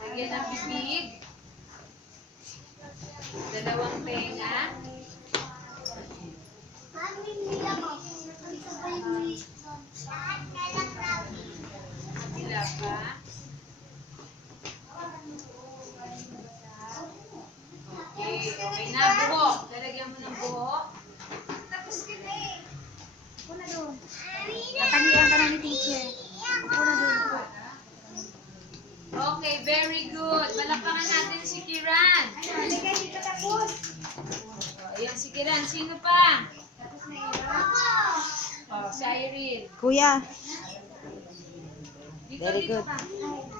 Lagyan ng bibig. Dalawang tenga. Kabila pa. Okay, okay na. Buhok. Lalagyan mo ng buhok. Tapos ka na eh. Upo na doon. Tatangian ka na ni teacher. Upo na doon. Okay, very good. Palakpakan natin si Kiran. Hindi ka dito tapos. Ayan si Kiran. Sino pa? Tapos na yun. Oh, si Irene. Kuya, Dito, Very dito good. ka.